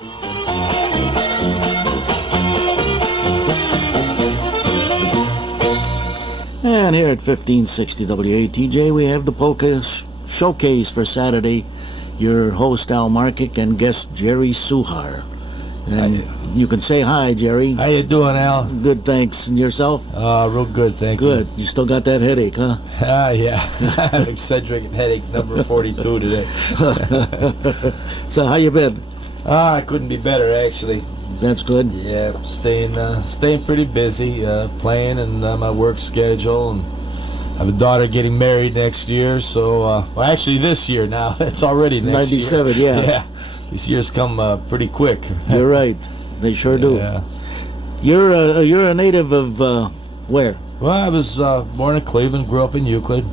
And here at 1560 WATJ, we have the Polka Showcase for Saturday. Your host, Al Markic, and guest, Jerry Suhar. And you can say hi, Jerry. How you doing, Al? Good, thanks. And yourself? Real good, thank you. Good. You still got that headache, huh? Yeah. I have eccentric headache number 42 today. So how you been? I couldn't be better, actually. That's good. Yeah, staying pretty busy, playing and my work schedule. And I have a daughter getting married next year, so well, actually this year now. It's already next 97, year. yeah. Yeah. These years come pretty quick. You're right. They sure do. Yeah. You're a native of where? Well, I was born in Cleveland, grew up in Euclid.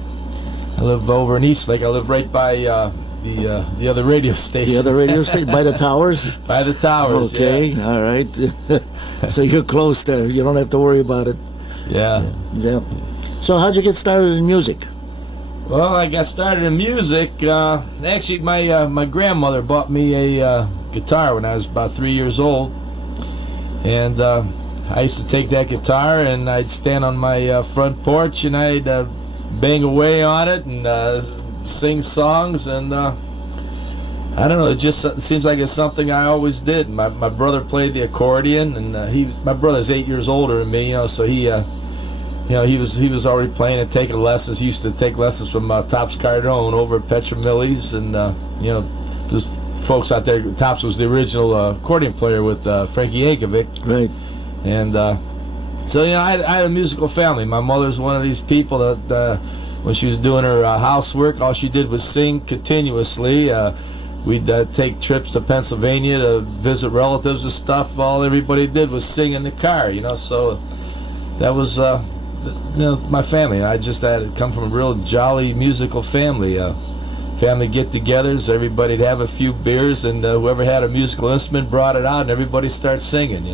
I live over in Eastlake. I live right by the other radio station. The other radio station? By the towers? By the towers, okay, yeah. All right. So you're close there. You don't have to worry about it. Yeah. So how'd you get started in music? Well, I got started in music. Actually, my grandmother bought me a guitar when I was about 3 years old. And I used to take that guitar and I'd stand on my front porch and I'd bang away on it and sing songs. And I don't know, it just seems like it's something I always did. My brother played the accordion, and my brother's 8 years older than me, so he was already playing and taking lessons. He used to take lessons from Tops Chardon over at Petra Millie's, and there's folks out there. Tops was the original accordion player with Frankie Yankovic. Right. And so I had a musical family. My mother's one of these people that when she was doing her housework, all she did was sing continuously. We'd take trips to Pennsylvania to visit relatives and stuff. All everybody did was sing in the car, so that was my family. I had come from a real jolly musical family. Family get-togethers, everybody'd have a few beers, and whoever had a musical instrument brought it out, and everybody started singing,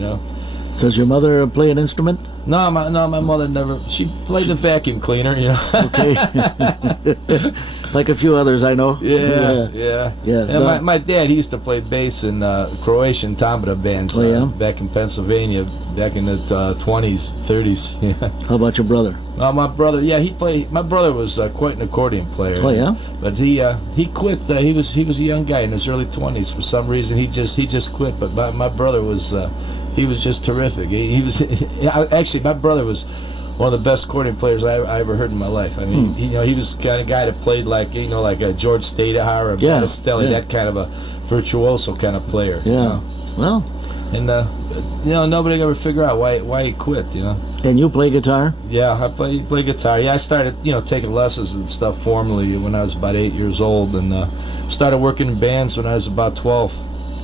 Does your mother play an instrument? No, my mother never. She played the vacuum cleaner, Okay. Like a few others I know. Yeah. And my dad, he used to play bass in Croatian tambura bands back in Pennsylvania, back in the 20s, 30s. Yeah. How about your brother? My brother, he played. My brother was quite an accordion player. Oh yeah. But he quit. He was a young guy in his early 20s. For some reason, he just quit. But my brother was. He was just terrific. He was actually, my brother was one of the best accordion players I ever heard in my life. I mean, he was the kind of guy that played like a George Stadahar or Battistelli, that kind of a virtuoso kind of player. Yeah. Well. And nobody could ever figure out why he quit. And you play guitar? Yeah, I play guitar. Yeah, I started taking lessons and stuff formally when I was about 8 years old, and started working in bands when I was about 12.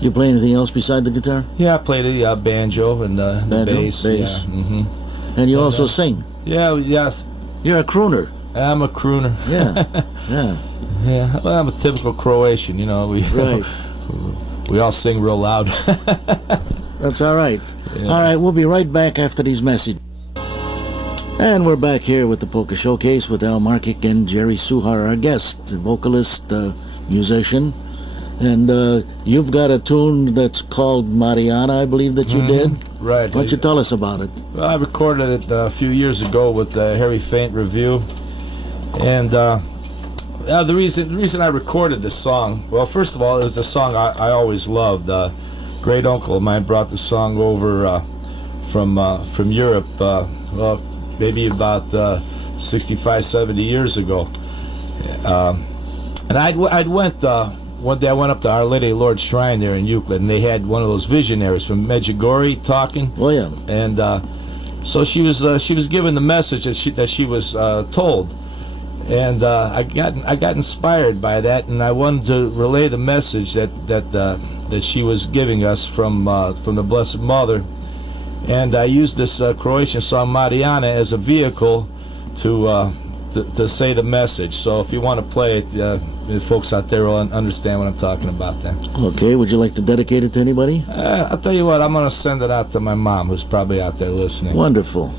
You play anything else beside the guitar? Yeah, I play the banjo and the bass. Yeah. Mm-hmm. And you also sing? Yeah, yes. You're a crooner. I'm a crooner. Yeah. Yeah. Well, I'm a typical Croatian, Right. We all sing real loud. That's all right. Yeah. All right, we'll be right back after these messages. And we're back here with the Polka Showcase with Al Markic and Jerry Suhar, our guest, vocalist, musician. And you've got a tune that's called Mariana, I believe that you did. Right. Why don't you tell us about it? Well, I recorded it a few years ago with Harry Faint Review. And the reason I recorded this song, well, first of all, it was a song I always loved. Great uncle of mine brought the song over from Europe, maybe about 65, 70 years ago. And I'd went... one day I went up to Our Lady of Lord's Shrine there in Euclid, and they had one of those visionaries from Medjugorje talking. Oh yeah. And so she was given the message that she was told, and I got inspired by that, and I wanted to relay the message that she was giving us from the Blessed Mother, and I used this Croatian song Mariana as a vehicle to say the message. So if you want to play it, folks out there will understand what I'm talking about then. Okay, would you like to dedicate it to anybody? I'll tell you what, I'm going to send it out to my mom, who's probably out there listening. Wonderful.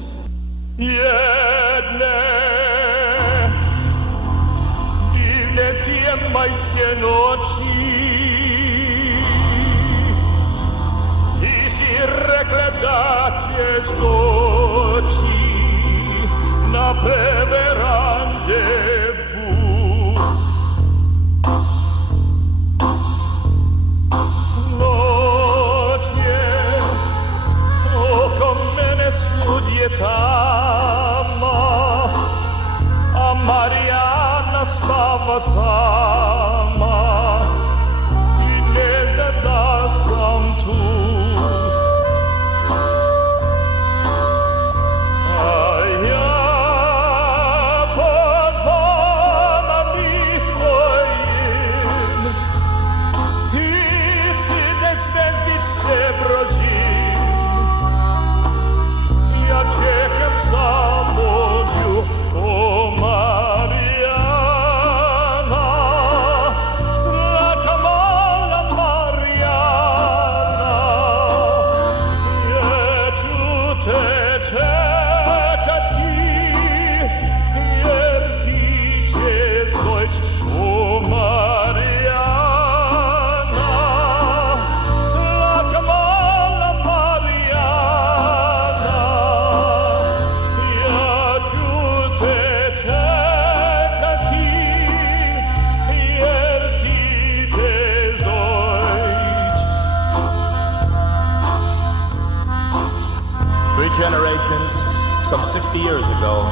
Some 60 years ago,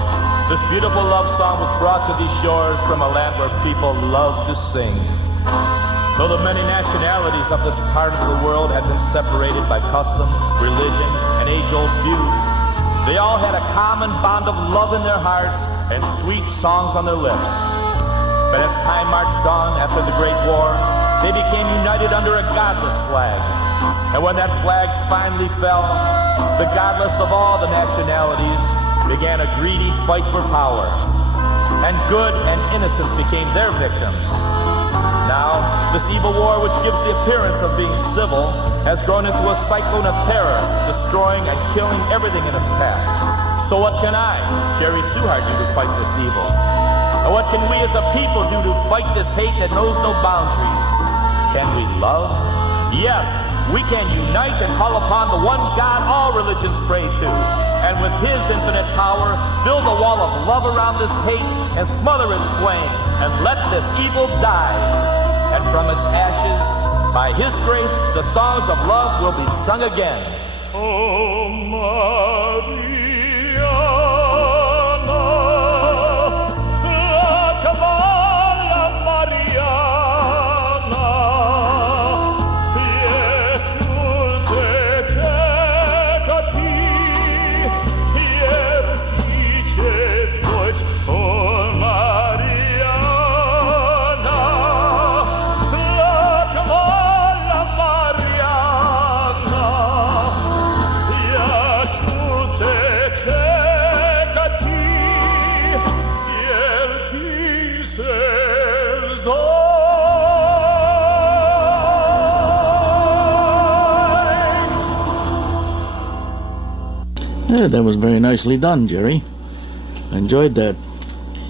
this beautiful love song was brought to these shores from a land where people love to sing. Though the many nationalities of this part of the world had been separated by custom, religion, and age-old feuds, they all had a common bond of love in their hearts and sweet songs on their lips. But as time marched on after the Great War, they became united under a godless flag. And when that flag finally fell, the godless of all the nationalities began a greedy fight for power. And good and innocence became their victims. Now, this evil war, which gives the appearance of being civil, has grown into a cyclone of terror, destroying and killing everything in its path. So what can I, Jerry Suhar, do to fight this evil? And what can we as a people do to fight this hate that knows no boundaries? Can we love? Yes, we can unite and call upon the one God all religions pray to. And with His infinite power, build a wall of love around this hate and smother its flames and let this evil die. And from its ashes, by His grace, the songs of love will be sung again. Oh, Maria. Yeah, that was very nicely done, Jerry. I enjoyed that.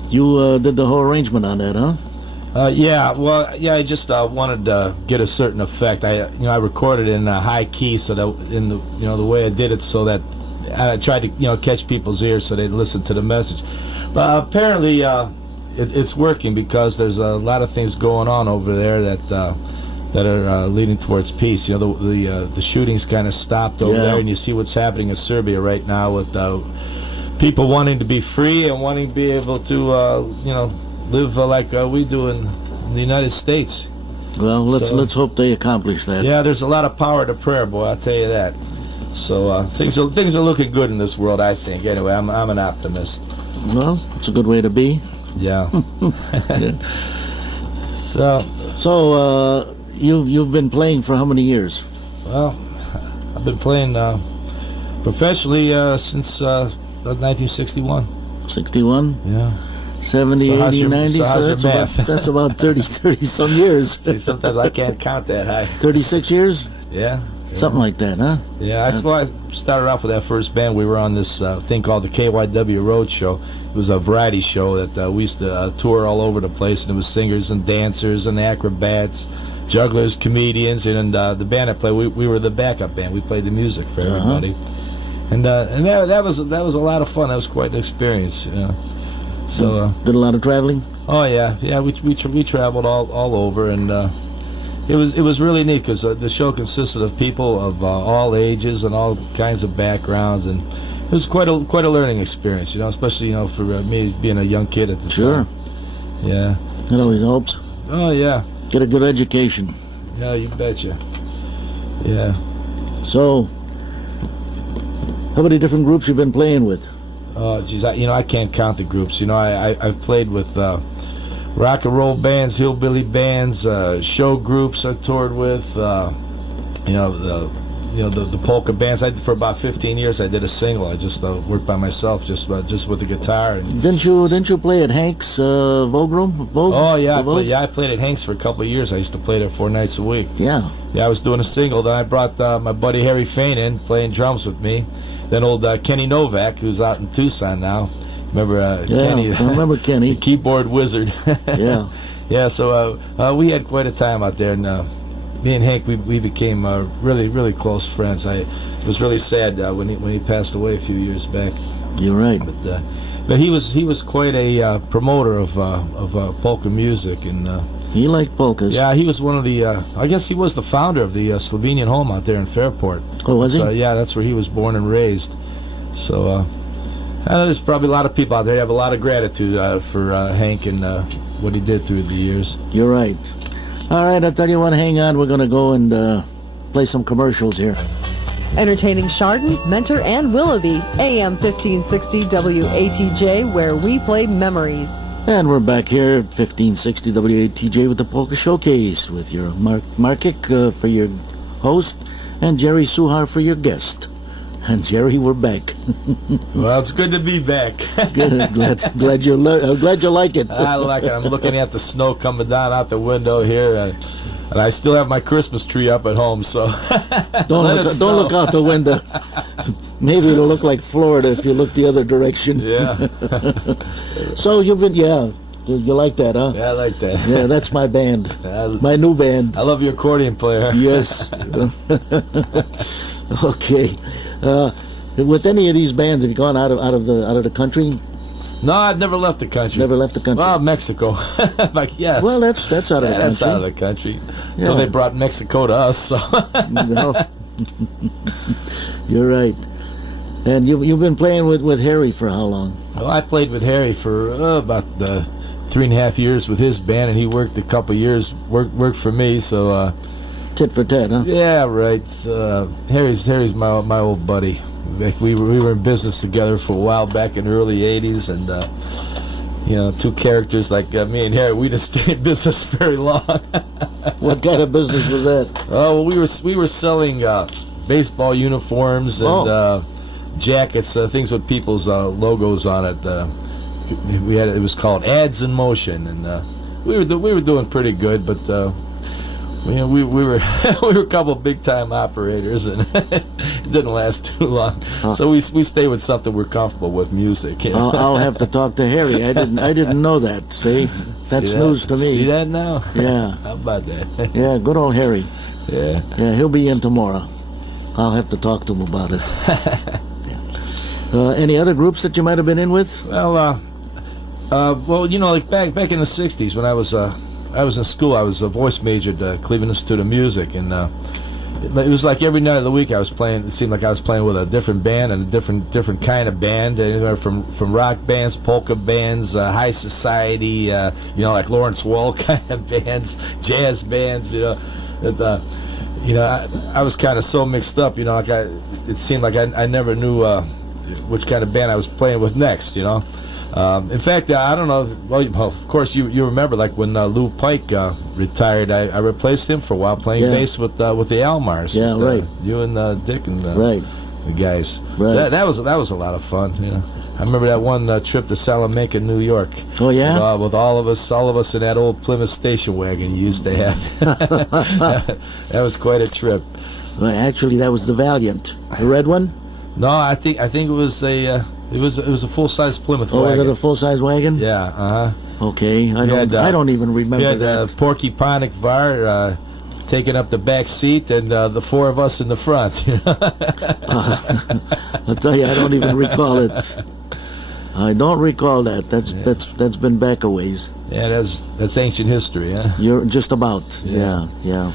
You did the whole arrangement on that, huh? Yeah. Well, yeah. I just wanted to get a certain effect. I recorded in high key, so that in the way I did it, so that I tried to catch people's ears so they'd listen to the message. But apparently, it's working because there's a lot of things going on over there that are leading towards peace. The shootings kind of stopped over there, and you see what's happening in Serbia right now with people wanting to be free and wanting to be able to, live like we do in the United States. Well, let's hope they accomplish that. Yeah, there's a lot of power to prayer, boy. I'll tell you that. So things are looking good in this world, I think. Anyway, I'm an optimist. Well, it's a good way to be. Yeah. Yeah. So. You've been playing for how many years? Well, I've been playing professionally since 1961. 61? Yeah. 70, so 80, 90? So that's about 30 some years. See, sometimes I can't count that high. 36 years? Yeah. Something like that, huh? Yeah, I started off with that first band. We were on this thing called the KYW Road Show. It was a variety show that we used to tour all over the place, and there was singers and dancers and acrobats, jugglers, comedians, and the band I played, we were the backup band. We played the music for everybody. And that was a lot of fun. That was quite an experience. So did a lot of traveling. Oh yeah. We traveled all over, and it was really neat because the show consisted of people of all ages and all kinds of backgrounds, and it was quite a learning experience. Especially for me being a young kid at the time. Yeah. It always helps. Oh yeah. Get a good education. Yeah, you betcha. Yeah. So, how many different groups you've been playing with? Oh, geez, I can't count the groups. I've played with rock and roll bands, hillbilly bands, show groups I toured with. The polka bands. For about 15 years, I did a single. I just worked by myself, just with the guitar. And didn't you play at Hank's Vogue Room? Oh yeah, I played at Hank's for a couple of years. I used to play there 4 nights a week. Yeah. Yeah, I was doing a single. Then I brought my buddy Harry Fain in, playing drums with me. Then old Kenny Novak, who's out in Tucson now. Remember Kenny? I remember Kenny. The keyboard wizard. Yeah. Yeah, so we had quite a time out there, and me and Hank, we became really, really close friends. It was really sad when he passed away a few years back. You're right. But he was quite a promoter of polka music, and he liked polkas. yeah, he was one of the. I guess he was the founder of the Slovenian Home out there in Fairport. Oh, was he? Yeah, that's where he was born and raised. So there's probably a lot of people out there who have a lot of gratitude for Hank and what he did through the years. You're right. All right, I'll tell you what, hang on. We're going to go and play some commercials here. Entertaining Chardon, Mentor, and Willoughby, AM 1560 WATJ, where we play memories. And we're back here at 1560 WATJ with the Polka Showcase with your Markic for your host and Jerry Suhar for your guest. And Jerry, we're back. Well, it's good to be back. Good. Glad you like it. I like it. I'm looking at the snow coming down out the window here, and I still have my Christmas tree up at home. So don't look out the window. Maybe it'll look like Florida if you look the other direction. Yeah. So you like that, huh? Yeah, I like that. Yeah, that's my band. My new band. I love your accordion player. Yes. Okay. With any of these bands, have you gone out of the country? No, I've never left the country. Never left the country. Well, Mexico. Like, yes. Well, that's out of the country. That's out of the country. Yeah. So they brought Mexico to us. So. No. You're right. And you've been playing with Harry for how long? Well, I played with Harry for about 3.5 years with his band, and he worked a couple years. Worked for me. So. Tit for tat, huh? Yeah, right. Harry's my old buddy. We were in business together for a while back in the early '80s, and two characters like me and Harry, we didn't stay in business very long. What kind of business was that? Oh, well, we were selling baseball uniforms and jackets, things with people's logos on it. It was called Ads in Motion, and we were doing pretty good, but. We were a couple of big time operators, and it didn't last too long. So we stay with something we're comfortable with, music. I'll have to talk to Harry. I didn't know that. See, that's news to me. See that now? Yeah. How about that? Yeah, good old Harry. Yeah. Yeah, he'll be in tomorrow. I'll have to talk to him about it. Yeah. Any other groups that you might have been in with? Well, like back in the '60s when I was in school. I was a voice major at Cleveland Institute of Music, and it was like every night of the week I was playing. It seemed like I was playing with a different band and a different kind of band, anywhere from rock bands, polka bands, high society, like Lawrence Wall kind of bands, jazz bands. I was kind of so mixed up. It seemed like I never knew which kind of band I was playing with next. In fact, I don't know. Well, of course, you remember, like when Lou Pike retired, I replaced him for a while playing bass with the Almars. Yeah, right. You and Dick and right. the guys. Right. That was a lot of fun. I remember that one trip to Salamanca, New York. Oh yeah. With all of us in that old Plymouth station wagon you used to have. That was quite a trip. Well, actually, that was the Valiant, the red one. No, I think it was a. It was a full-size Plymouth wagon. Oh, was it a full-size wagon? Yeah, Okay, I don't even remember we had that. Porky Ponic Var, taking up the back seat, and the four of us in the front. I'll tell you, I don't even recall it. I don't recall that. That's been back a ways. Yeah, that's ancient history, huh? You're just about. Yeah.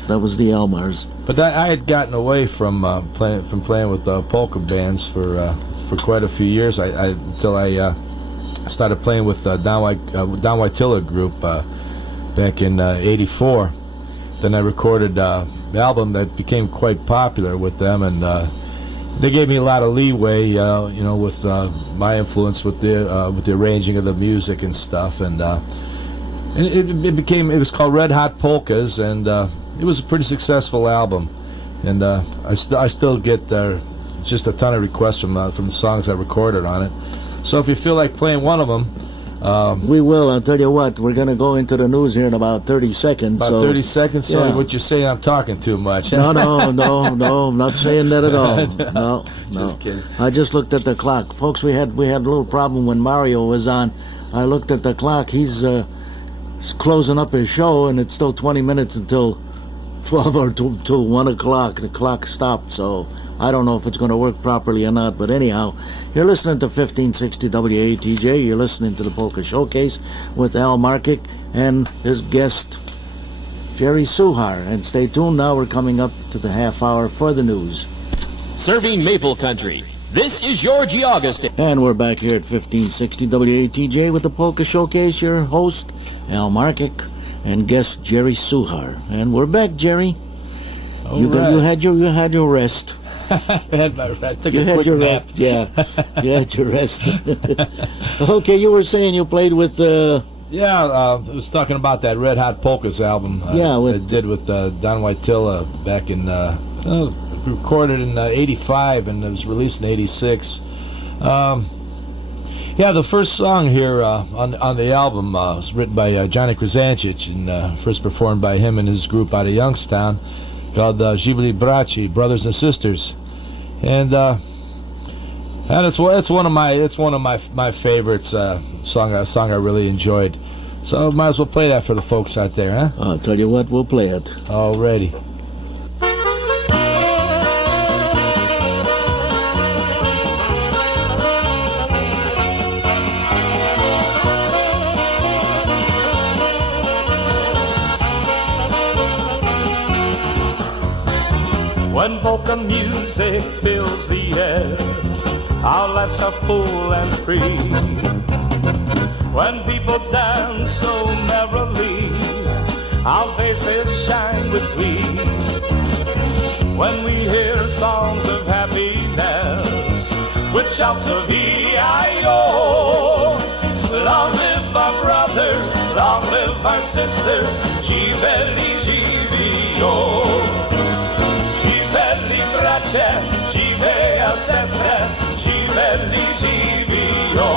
That was the Elmars. But I had gotten away from playing with polka bands for quite a few years. Until I started playing with Don WATJ group back in '84. Then I recorded an album that became quite popular with them, and they gave me a lot of leeway, with my influence with the arranging of the music and stuff, and it was called Red Hot Polkas, and it was a pretty successful album, and I still get just a ton of requests from the songs I recorded on it. So if you feel like playing one of them, we will. I'll tell you what, we're going to go into the news here in about 30 seconds. About 30 seconds? Sorry, what you're saying, I'm talking too much. No, I'm not saying that at all. No. Just kidding. I just looked at the clock. Folks, we had a little problem when Mario was on. I looked at the clock. He's closing up his show, and it's still 20 minutes until 12 or till 1 o'clock. The clock stopped, so I don't know if it's going to work properly or not, but anyhow, you're listening to 1560 WATJ. You're listening to the Polka Showcase with Al Markic and his guest, Jerry Suhar. And stay tuned now. We're coming up to the half hour for the news. Serving Maple Country, this is your Geaugusta. And we're back here at 1560 WATJ with the Polka Showcase. Your host, Al Markic, and guest, Jerry Suhar. And we're back, Jerry. You had your rest. I took you a had quick your nap. rest, yeah. You had your rest. Okay, you were saying you played with... I was talking about that Red Hot Polkas album. I did with Don WATJ back in... recorded in '85 and it was released in '86. The first song here on the album was written by Johnny Krasancic and first performed by him and his group out of Youngstown, called Żywli Braci, Brothers and Sisters, and it's one of my favorites. Song I really enjoyed. So might as well play that for the folks out there, huh? I'll tell you what, we'll play it. Alrighty. When polka music fills the air, our lives are full and free. When people dance so merrily, our faces shine with glee. When we hear songs of happiness, with shouts of E-I-O, long live our brothers, long live our sisters, Żywli, Żywio. Żywli bracia, Żywia sestra, Żywli, Żywio.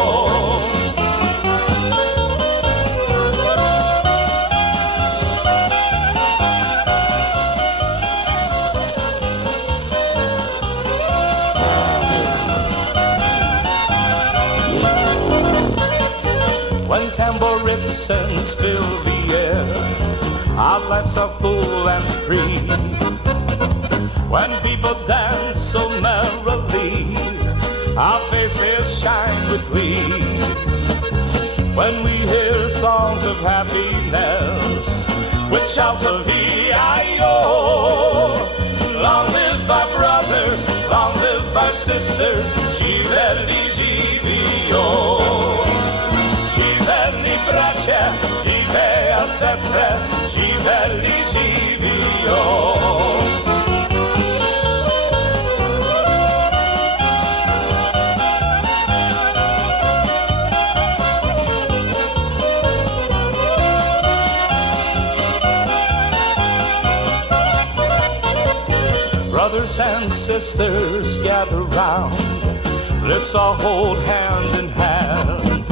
When tambourines fill the air, our lives are full and free. When people dance so merrily, our faces shine with glee. When we hear songs of happiness, with shouts of E-I-O, long live our brothers, long live our sisters, Żywli, Żywio. Żywli bracia, Żywia sestra, Żywli, Żywio. Brothers and sisters gather round, let's all hold hand in hand,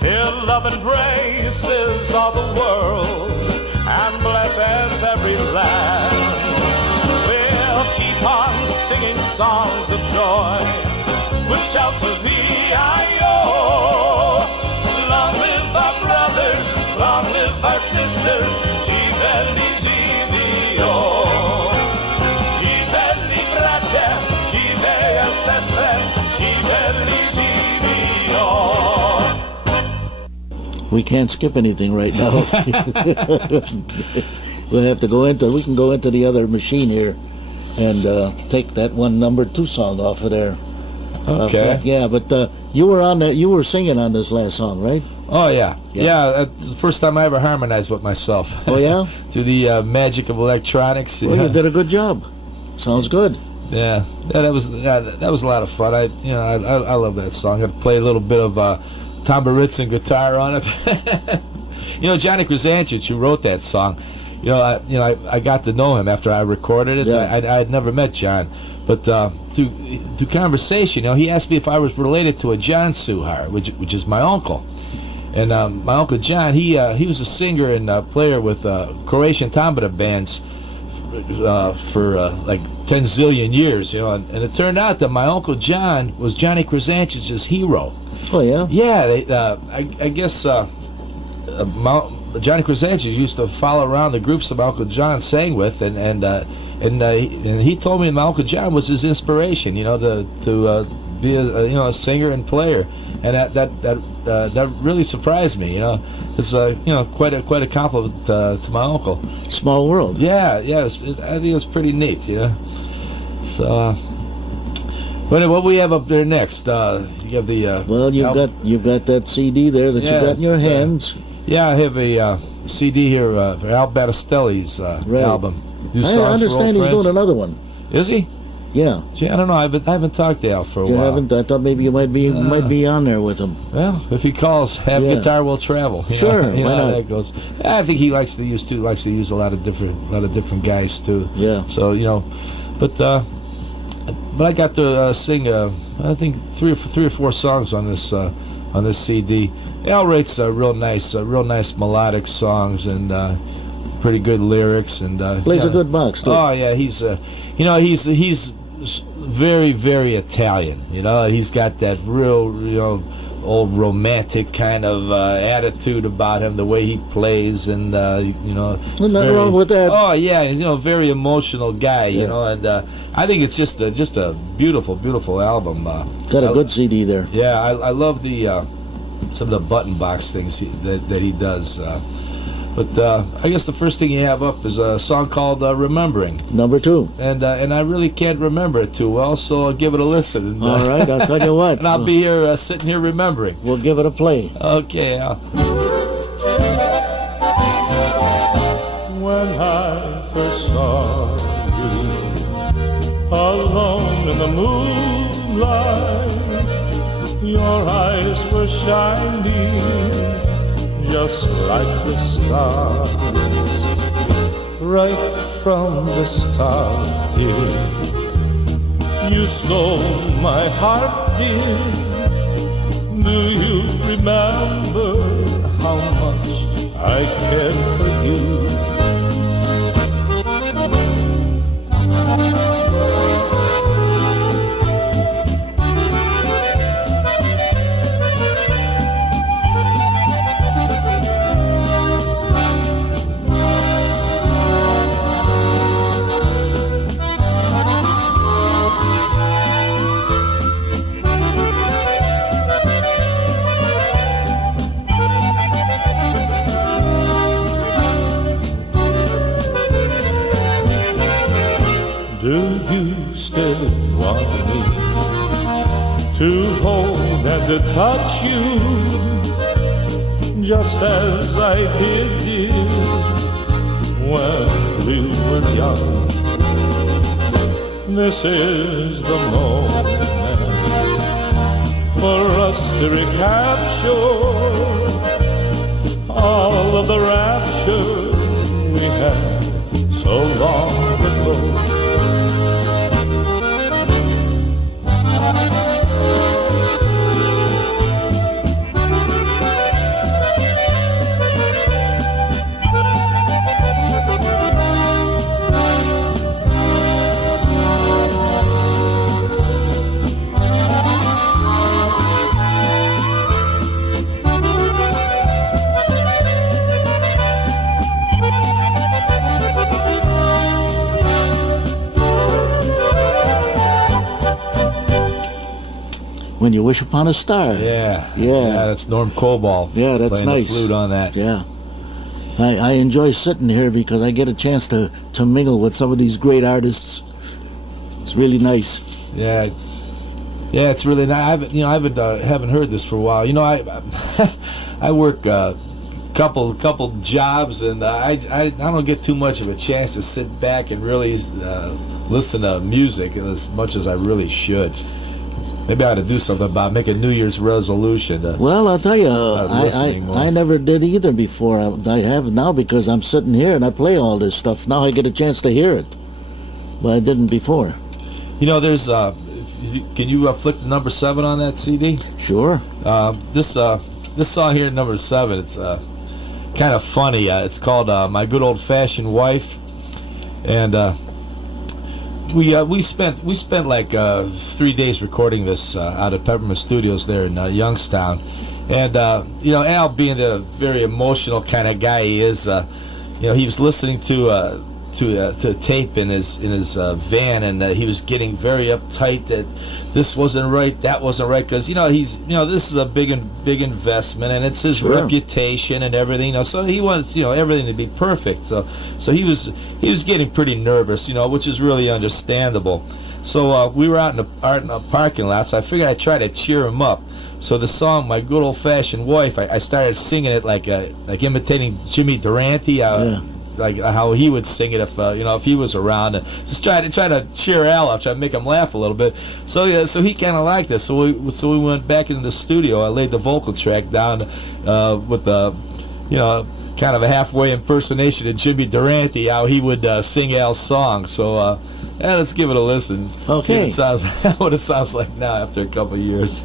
till love embraces all the world and blesses every land. We'll keep on singing songs of joy with shouts of E-I-O. Long live our brothers, long live our sisters, Żywli, Żywio. We can't skip anything right now. We'll have to go into. We can go into the other machine here and take that one number 2 song off of there. Okay. Yeah, but you were on that. You were singing on this last song, right? Oh yeah. That's the first time I ever harmonized with myself. Oh yeah. Through the magic of electronics. Well, you did a good job. Sounds good. Yeah, that was a lot of fun. I love that song. I played a little bit of Tom Baritson guitar on it. Johnny Krasancic, who wrote that song. I got to know him after I recorded it. Yeah. I had never met John, but through conversation, he asked me if I was related to a John Suhar, which is my uncle. And my uncle John, he was a singer and player with Croatian tambura bands for like 10 zillion years, and it turned out that my uncle John was Johnny Krasancic's hero. Oh yeah. Yeah, I guess Johnny Krasancic used to follow around the groups that my Uncle John sang with, and he told me my Uncle John was his inspiration, to be a singer and player, and that really surprised me. It's quite a compliment to my uncle. Small world. Yeah, I think it's pretty neat. So. But what we have up there next? You have the well, you've got that CD there that you got in your hands. Yeah, I have a CD here for Al Battistelli's album. I understand he's doing another one. Is he? Yeah. Gee, I don't know. I haven't talked to Al for a while. Haven't? I thought maybe you might be on there with him. Well, if he calls, have guitar will travel. Sure. Why not? How that goes. I think he likes to use a lot of different guys too. Yeah. So but I got to sing I think three or four songs on this CD. Al writes real nice melodic songs and pretty good lyrics and plays a good box too. Oh yeah, he's he's very, very Italian. He's got that real old romantic kind of attitude about him, the way he plays, and there's nothing wrong with that. Oh yeah, he's a very emotional guy, and I think it's just a beautiful album. Got a good CD there. Yeah, I love the some of the button box things that he does. But I guess the first thing you have up is a song called "Remembering." Number 2. And I really can't remember it too well, so I'll give it a listen. And, all right, I'll tell you what. And I'll be here sitting here remembering. We'll give it a play. Okay. When I first saw you alone in the moonlight, your eyes were shining just like the stars, right from the start, dear. You stole my heart, dear. Do you remember how much I cared for you? Do you still want me to hold and to touch you just as I did, dear, when we were young? This is the moment for us to recapture all of the rapture we had so long ago. When You Wish Upon a Star. Yeah. Yeah. That's Norm Cobalt. Yeah, that's playing nice. the flute on that. Yeah. I enjoy sitting here because I get a chance to mingle with some of these great artists. It's really nice. Yeah. Yeah, it's really nice. I haven't heard this for a while. I work couple jobs, and I don't get too much of a chance to sit back and really listen to music as much as I really should. Maybe I ought to do something about make a New Year's resolution. Well, I'll tell you, listening more. I never did either before. I have now because I'm sitting here and I play all this stuff. Now I get a chance to hear it, but I didn't before. There's can you flick the number 7 on that CD? Sure. This song here, number 7, it's kind of funny. It's called "My Good Old Fashioned Wife," and we spent like 3 days recording this out at Peppermint Studios there in Youngstown, and Al, being the very emotional kind of guy he is, he was listening to tape in his van, and he was getting very uptight that this wasn't right, that wasn't right, because this is a big investment, and it's his Sure. reputation and everything. So he wants everything to be perfect. So he was getting pretty nervous, which is really understandable. So we were out in the parking lot. So I figured I'd try to cheer him up. So the song "My Good Old Fashioned Wife," I started singing it like imitating Jimmy Durante. Yeah. Like how he would sing it if he was around, and just try to cheer Al up, try to make him laugh a little bit. So he kind of liked this. So we went back into the studio. I laid the vocal track down with kind of a halfway impersonation of Jimmy Durante, how he would sing Al's song. So let's give it a listen. Okay. See what it sounds like now after a couple of years.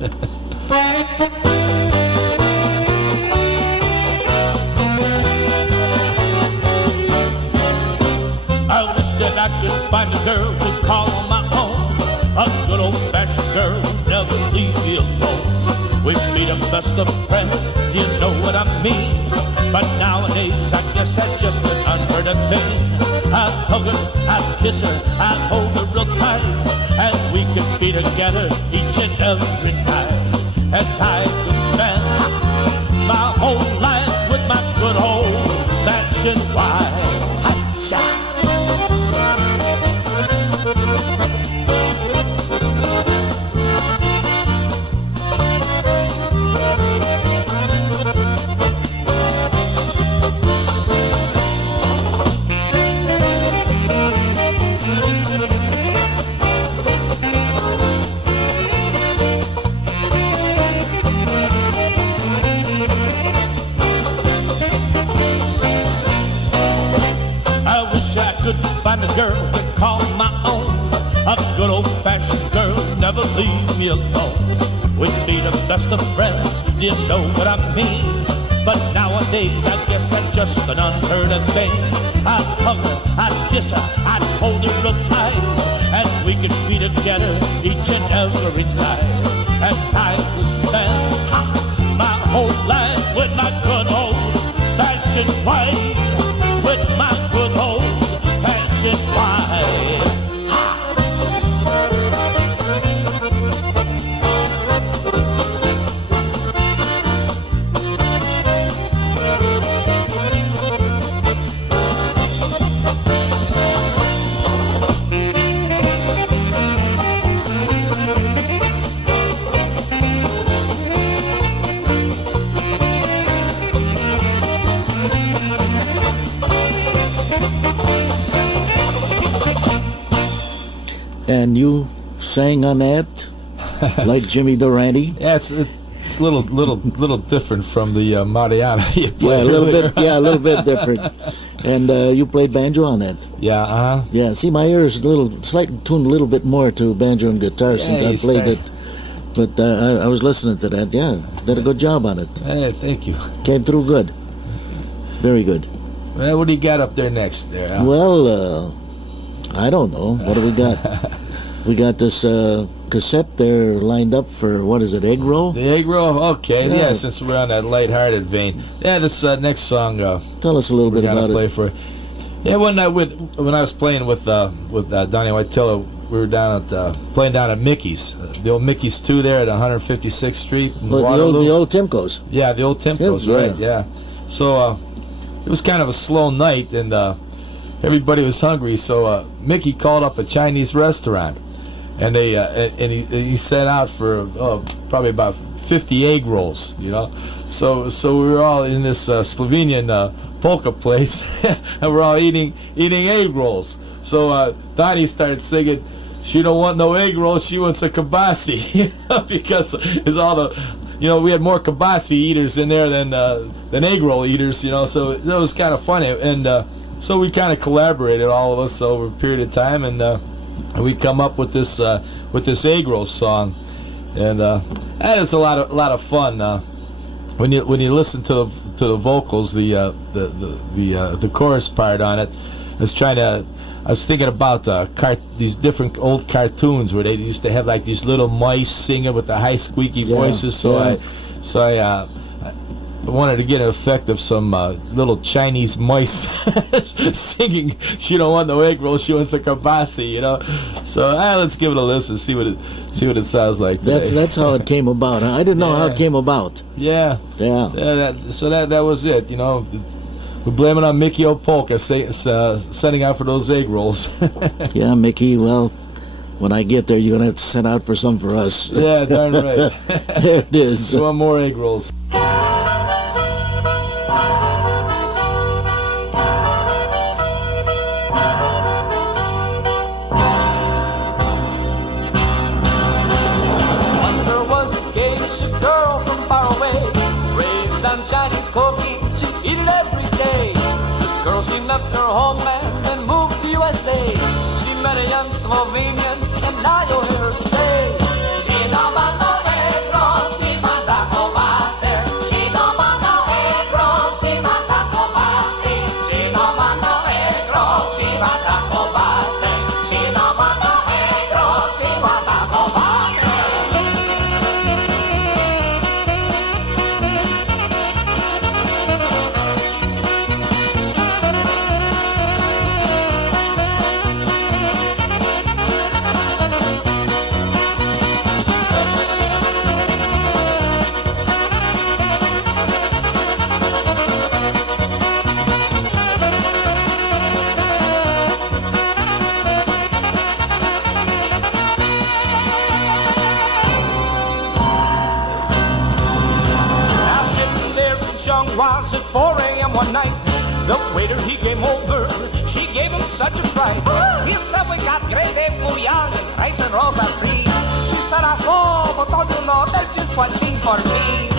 I wish that I could find a girl to call my own, a good old-fashioned girl who never leave me alone. We'd be the best of friends, you know what I mean. But nowadays, I guess that's just an unheard of thing. I'd hug her, I'd kiss her, I'd hold her real tight, and we could be together each and every night. And I could spend my whole life with my good old-fashioned wife. Hi-ya! Find a girl to call my own, a good old-fashioned girl, never leave me alone. We'd be the best of friends, you know what I mean. But nowadays, I guess that's just an unheard of thing. I'd hug her, I'd kiss her, I'd hold her real tight, and we could be together each and every night. And I would spend my whole life with my good old-fashioned wife, with my good old-fashioned wife. And you sang on that, like Jimmy Durante? Yeah, it's a little different from the Mariana you played. Yeah, a little earlier. bit different. And you played banjo on that. Yeah, Yeah, see, my ears slightly tuned a little bit more to banjo and guitar since I played it. But I was listening to that. Yeah, did a good job on it. Hey, thank you. Came through good. Very good. Well, what do you got up there next there, Al? Well, I don't know. What do we got? We got this cassette there lined up for, what is it, Egg Roll? The Egg Roll? Okay, Yeah. yeah, since we're on that lighthearted vein. Yeah, this next song Tell us a little we're bit gonna about play it. for. Yeah, when I was playing with Donnie Whitella, we were down at playing down at Mickey's, the old Mickey's 2 there at 156th Street in Waterloo. The old Timco's. Yeah, the old Timco's, right? Yeah. So it was kind of a slow night, and everybody was hungry. So Mickey called up a Chinese restaurant, and he set out for probably about 50 egg rolls, you know. So we were all in this Slovenian polka place, and we're all eating egg rolls. So Donnie started singing, "She don't want no egg rolls, she wants a kibasi," you know, because it's all the, you know, we had more kibasi eaters in there than egg roll eaters, you know. So that was kind of funny, and so we kind of collaborated, all of us, over a period of time, and we come up with this egg roll song, and that is a lot of fun. When you listen to the vocals, the chorus part on it, I was thinking about these different old cartoons where they used to have like these little mice singing with the high squeaky voices. So I wanted to get an effect of some little Chinese mice singing, "She don't want no egg roll, she wants a kibasi," you know. So let's give it a listen, see what it sounds like today. That's how it came about. Huh? I didn't know how it came about. Yeah. So that was it, you know. We blame it on Mickey O'Polka sending out for those egg rolls. Yeah, Mickey, well, when I get there, you're going to have to send out for some for us. Yeah, darn right. There it is. We want more egg rolls. Once there was a geisha girl from far away, raised on Chinese cooking, she eat it every day. This girl, she left her homeland and moved to USA. She met a young Slovenian, and now you'll hear her say, "She don't want no egg roll, she wants a kibasi. She don't want no egg roll, she wants a kibasi. She don't want no egg roll, she wants a kibasi. She don't want no egg roll, she wants a kibasi." Was at 4 a.m. one night, the waiter, he came over, she gave him such a fright. He said, "We got gravy, bouillon, and rice and rolls are free." She said, "I saw, but don't you know, that's just what she's for me."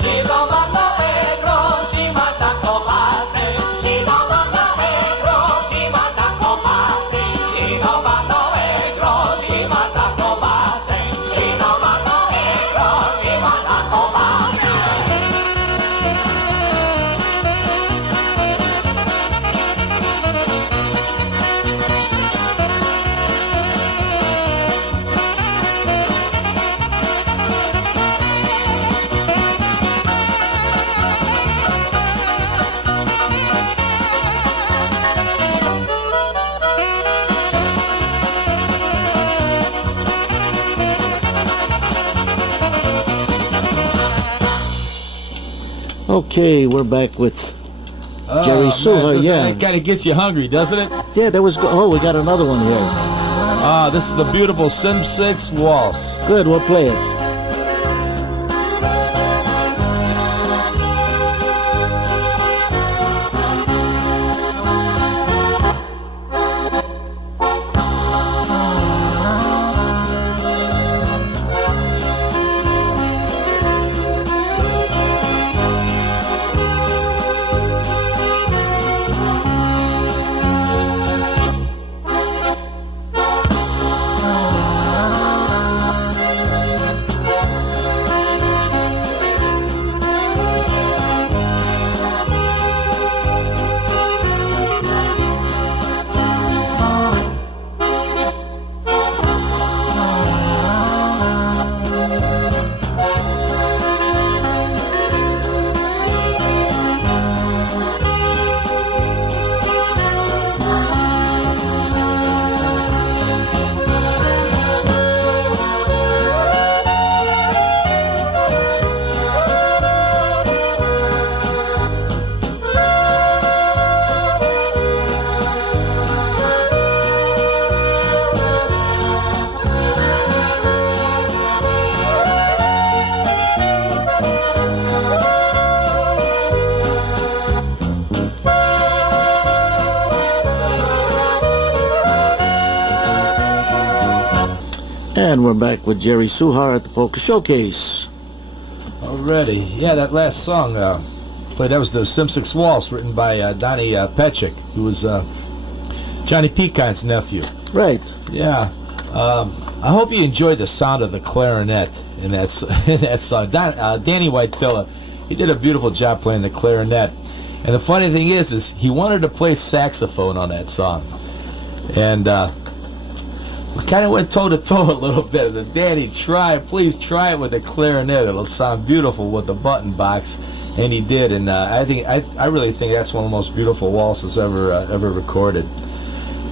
She don't want no egg roll, she wants a kibasi. She don't want no egg roll, she wants a kibasi. She don't want no egg roll, she wants a kibasi. She don't want no egg roll, she wants a kibasi. Okay, we're back with Jerry Suhar. Yeah, That kind of gets you hungry, doesn't it? yeah. That was. We got another one here. This is the beautiful Sim 6 Waltz. Good, we'll play it. And we're back with Jerry Suhar at the Polka Showcase. Already. Yeah, that last song played, that was the Simsix Waltz, written by Donnie Petchik, who was Johnny Peacock's nephew. Right. Yeah. I hope you enjoyed the sound of the clarinet in that song. Danny Whitella, he did a beautiful job playing the clarinet. And the funny thing is he wanted to play saxophone on that song. And we kind of went toe-to-toe a little bit. I said, Danny, please try it with the clarinet. It'll sound beautiful with the button box. And he did. And I really think that's one of the most beautiful waltzes ever recorded.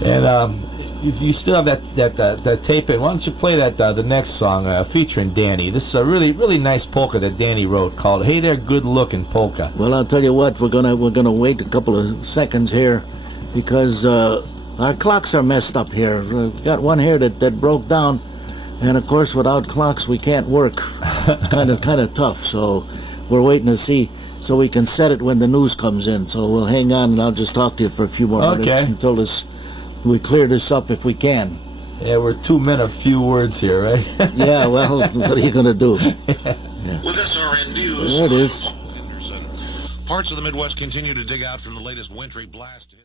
And if you still have that tape in, why don't you play the next song featuring Danny? This is a really nice polka that Danny wrote called "Hey There, Good Looking Polka." Well, I'll tell you what, we're gonna wait a couple of seconds here because our clocks are messed up here. We've got one here that broke down, and of course, without clocks, we can't work. It's kind of tough. So we're waiting to see so we can set it when the news comes in. So we'll hang on, and I'll just talk to you for a few more minutes until we clear this up if we can. Yeah, we're 2 men of few words here, right? Yeah, well, what are you going to do? Yeah. With SRN News, there it is. Parts of the Midwest continue to dig out from the latest wintry blast.